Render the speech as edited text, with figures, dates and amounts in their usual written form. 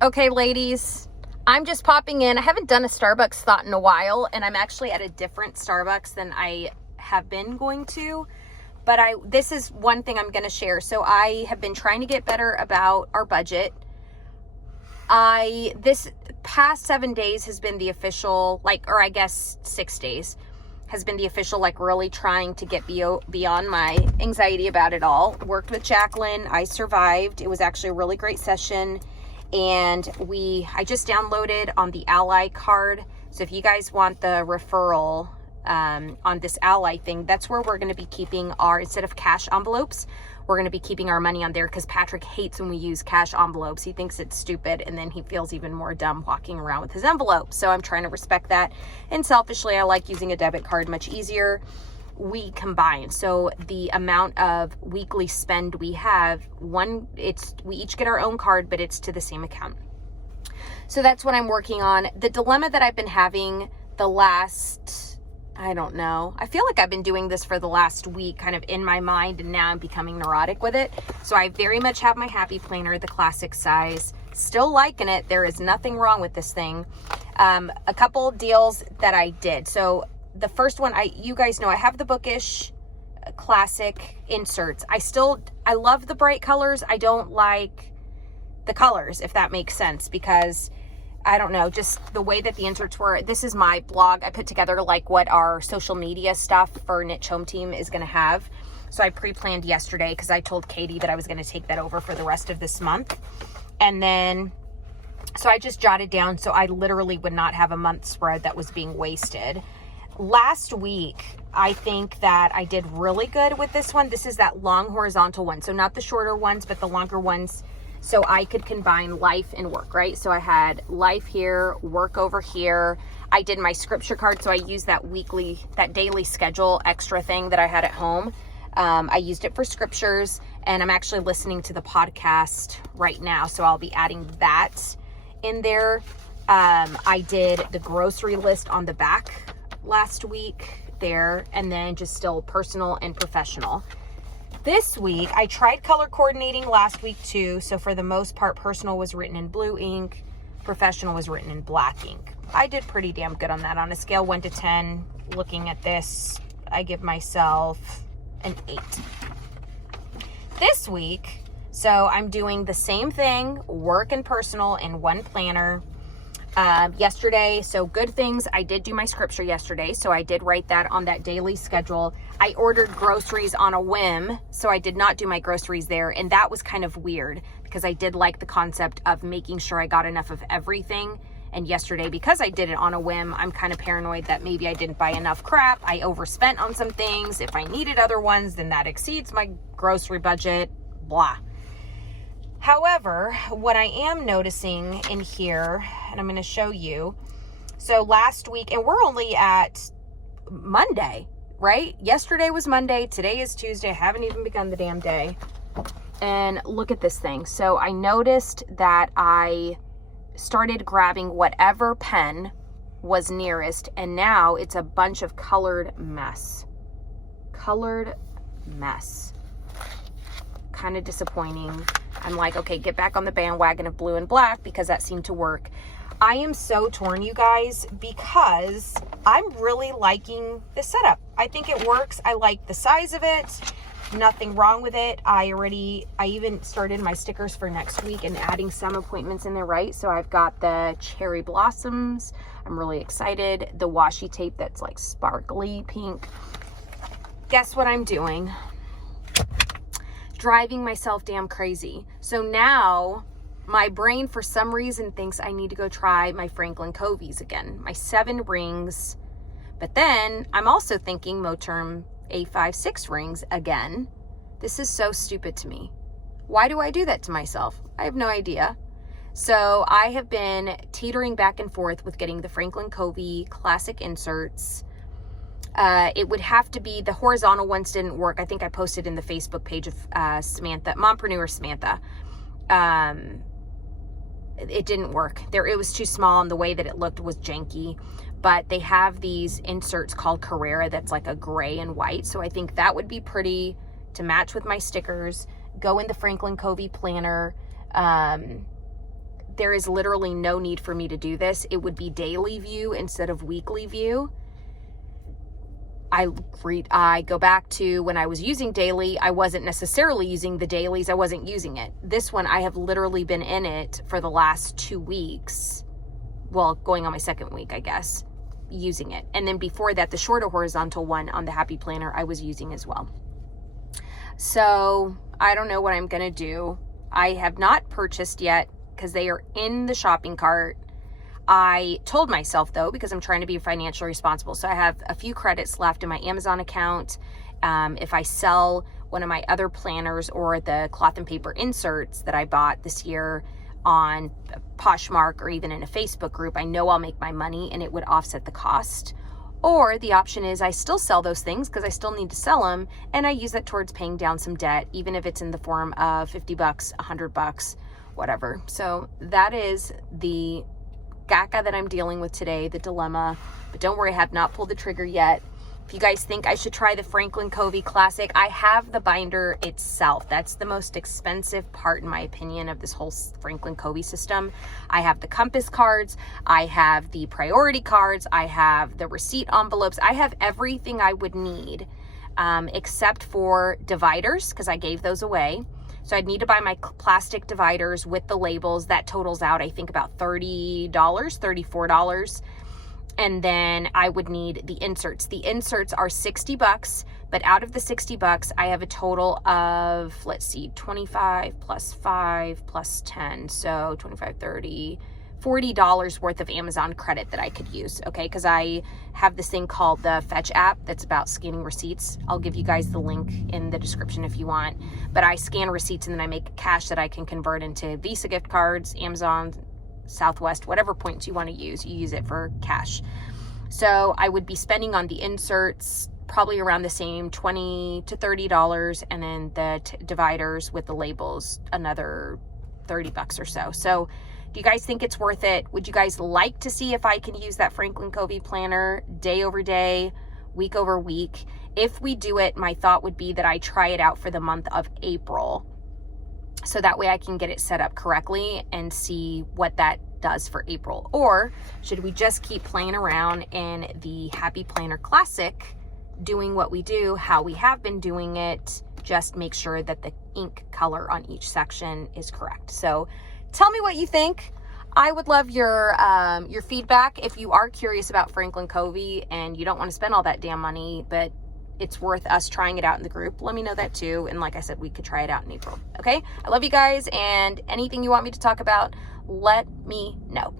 Okay, ladies, I'm just popping in. I haven't done a Starbucks thought in a while, and I'm actually at a different Starbucks than I have been going to. But this is one thing I'm going to share. So I have been trying to get better about our budget. This past 7 days has been the official, or I guess 6 days has been the official, really trying to get beyond my anxiety about it all. Worked with Jacqueline. I survived. It was actually a really great session. And I just downloaded on the Ally card. So if you guys want the referral on this Ally thing, that's where we're going to be keeping instead of cash envelopes, we're going to be keeping our money on there, because Patrick hates when we use cash envelopes. He thinks it's stupid, and then he feels even more dumb walking around with his envelope. So I'm trying to respect that. And selfishly, I like using a debit card, much easier. We combine. So the amount of weekly spend we have, we each get our own card, but it's to the same account. So that's what I'm working on. The dilemma that I've been having the last, I don't know, I feel like I've been doing this for the last week, kind of in my mind, and now I'm becoming neurotic with it. So I very much have my happy planner, the classic size, still liking it. There is nothing wrong with this thing. A couple deals that I did. So the first one, you guys know I have the Bookish classic inserts. I love the bright colors. I don't like the colors, if that makes sense, because I don't know, just the way that the inserts were. This is my blog. I put together what our social media stuff for Niche Home Team is going to have. So I pre-planned yesterday, because I told Katie that I was going to take that over for the rest of this month. And then, so I just jotted down, so I literally would not have a month spread that was being wasted. Last week, I think that I did really good with this one. This is that long horizontal one. So not the shorter ones, but the longer ones. So I could combine life and work, right? So I had life here, work over here. I did my scripture card. So I used that daily schedule extra thing that I had at home. I used it for scriptures, and I'm actually listening to the podcast right now. So I'll be adding that in there. I did the grocery list on the back last week there, and then just still personal and professional. This week, I tried color coordinating last week too. So for the most part, personal was written in blue ink, professional was written in black ink. I did pretty damn good on that. On a scale 1 to 10, looking at this, I give myself an 8. This week, so I'm doing the same thing, work and personal, in one planner. Yesterday, so good things, I did do my scripture yesterday, so I did write that on that daily schedule. I ordered groceries on a whim, so I did not do my groceries there, and that was kind of weird, because I did like the concept of making sure I got enough of everything. And yesterday, because I did it on a whim, I'm kind of paranoid that maybe I didn't buy enough crap. I overspent on some things. If I needed other ones, then that exceeds my grocery budget, blah. However, what I am noticing in here, and I'm going to show you, so last week, and we're only at Monday, right? Yesterday was Monday. Today is Tuesday. I haven't even begun the damn day. And look at this thing. So I noticed that I started grabbing whatever pen was nearest, and now it's a bunch of colored mess. Colored mess. Kind of disappointing. I'm like, okay, get back on the bandwagon of blue and black, because that seemed to work. I am so torn, you guys, because I'm really liking the setup. I think it works. I like the size of it. Nothing wrong with it. I even started my stickers for next week and adding some appointments in there, right? So I've got the cherry blossoms. I'm really excited. The washi tape that's like sparkly pink. Guess what I'm doing? Driving myself damn crazy. So now my brain, for some reason, thinks I need to go try my Franklin Coveys again, my 7 rings. But then I'm also thinking Moterm A56 rings again. This is so stupid to me. Why do I do that to myself? I have no idea. So I have been teetering back and forth with getting the Franklin Covey classic inserts. It would have to be, the horizontal ones didn't work. I think I posted in the Facebook page of Samantha, Mompreneur Samantha. It didn't work. It was too small, and the way that it looked was janky. But they have these inserts called Carrera that's like a gray and white. So I think that would be pretty to match with my stickers. Go in the Franklin Covey planner. there is literally no need for me to do this. It would be daily view instead of weekly view. I go back to when I was using daily, I wasn't necessarily using the dailies. I wasn't using it. This one, I have literally been in it for the last 2 weeks. Well, going on my second week, I guess, using it. And then before that, the shorter horizontal one on the Happy Planner, I was using as well. So I don't know what I'm going to do. I have not purchased yet because they are in the shopping cart. I told myself though, because I'm trying to be financially responsible. So I have a few credits left in my Amazon account. If I sell one of my other planners or the cloth and paper inserts that I bought this year on Poshmark or even in a Facebook group, I know I'll make my money and it would offset the cost. Or the option is I still sell those things because I still need to sell them, and I use that towards paying down some debt, even if it's in the form of $50, $100, whatever. So that is the gaga that I'm dealing with today, the dilemma. But don't worry, I have not pulled the trigger yet. If you guys think I should try the Franklin Covey Classic, I have the binder itself. That's the most expensive part, in my opinion, of this whole Franklin Covey system. I have the compass cards, I have the priority cards, I have the receipt envelopes, I have everything I would need, except for dividers, because I gave those away. So I'd need to buy my plastic dividers with the labels. That totals out, I think, about $30, $34. And then I would need the inserts. The inserts are $60, but out of the $60, I have a total of, let's see, 25 plus 5 plus 10. So 25, 30, $40 worth of Amazon credit that I could use, okay? Because I have this thing called the Fetch app that's about scanning receipts. I'll give you guys the link in the description if you want. But I scan receipts and then I make cash that I can convert into Visa gift cards, Amazon, Southwest, whatever points you want to use, you use it for cash. So I would be spending on the inserts probably around the same $20 to $30, and then the dividers with the labels another $30 or so. So do you guys think it's worth it? Would you guys like to see if I can use that Franklin Covey planner day over day, week over week? If we do it, my thought would be that I try it out for the month of April, so that way I can get it set up correctly and see what that does for April. Or should we just keep playing around in the Happy Planner Classic, doing what we do, how we have been doing it, just make sure that the ink color on each section is correct. So tell me what you think. I would love your feedback. If you are curious about Franklin Covey and you don't want to spend all that damn money, but it's worth us trying it out in the group, let me know that too. And like I said, we could try it out in April. Okay? I love you guys, and anything you want me to talk about, let me know.